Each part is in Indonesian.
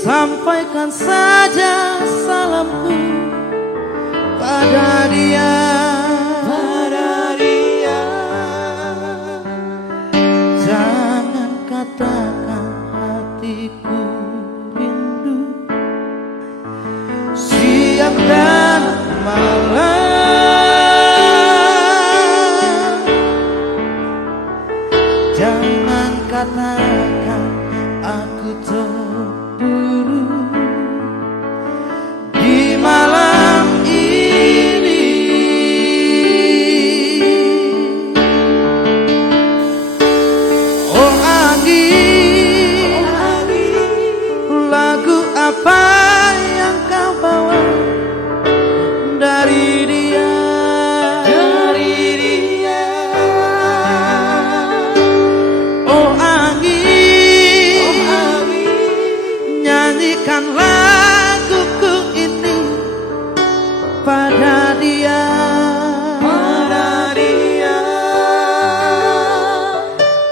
Sampaikan saja salamku pada dia, Jangan katakan hatiku rindu siang dan malam. Jangan katakan aku cemburu di malam ini. Oh angin, lagu apa yang kau bawa dari dia? Oh angin, nyanyikan laguku ini pada dia,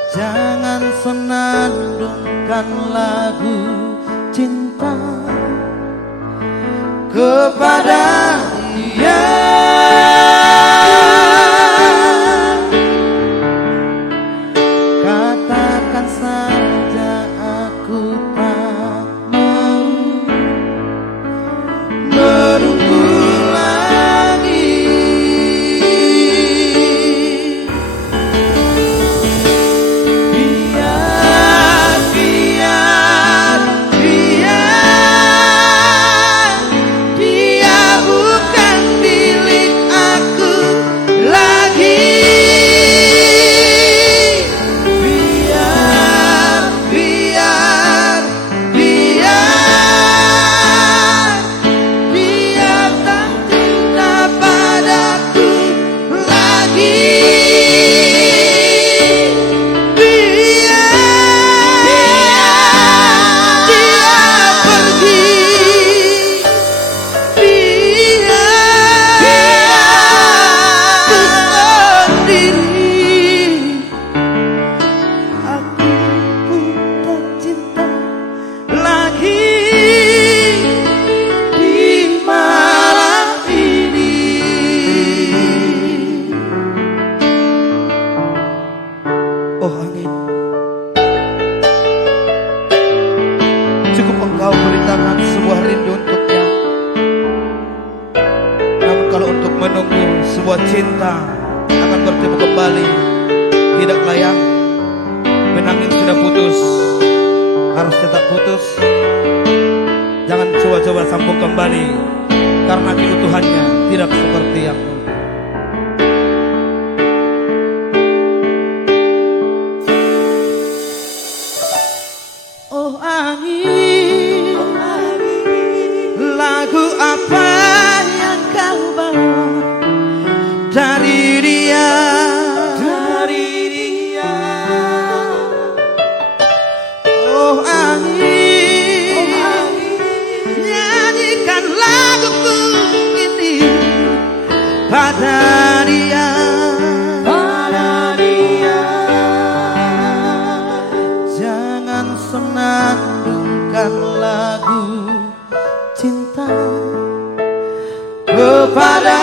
Jangan senandungkan lagu cinta kepada dia. Katakan saja aku tak mau menunggu lagi. Dia bukan milik aku lagi. Dia tak cinta padaku lagi. Dia pergi. Oh angin, cukup engkau beritakan sebuah rindu untuknya. Namun kalau untuk menunggu sebuah cinta akan bertemu kembali, tidak layak. Benang yang sudah putus harus tetap putus. Jangan coba-coba sambung kembali, karena keutuhannya tidak seperti yang dulu. Oh angin, lagu apa yang kau bawa dari dia? Oh angin, nyanyikan laguku ini pada dia. Jangan senandungkan lagu cinta kepada